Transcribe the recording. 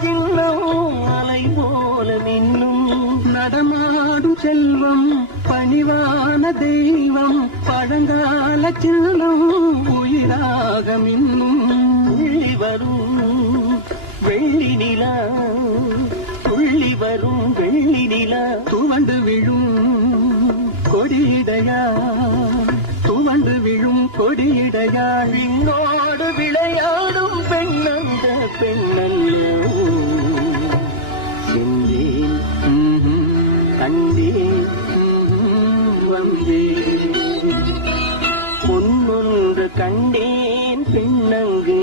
சின்னம் அலை போல மின்னும் நடமாடும் செல்வம் பணிவான தெய்வம் பழங்கால சின்னம் உயிராக மின்னும் துள்ளி வரும் வெள்ளி நிலா துள்ளி வரும் வெள்ளி நிலா துவண்டு விழும் கொடியிடையா துவண்டு விழும் கொடியிடையா விண்ணோடு விளையாடும் பெண்ணந்த பெண்ணல்லோ சென்றேன் கண்டேன் வந்தேன் பொன்னொன்று கண்டேன் பெண்ணங்கு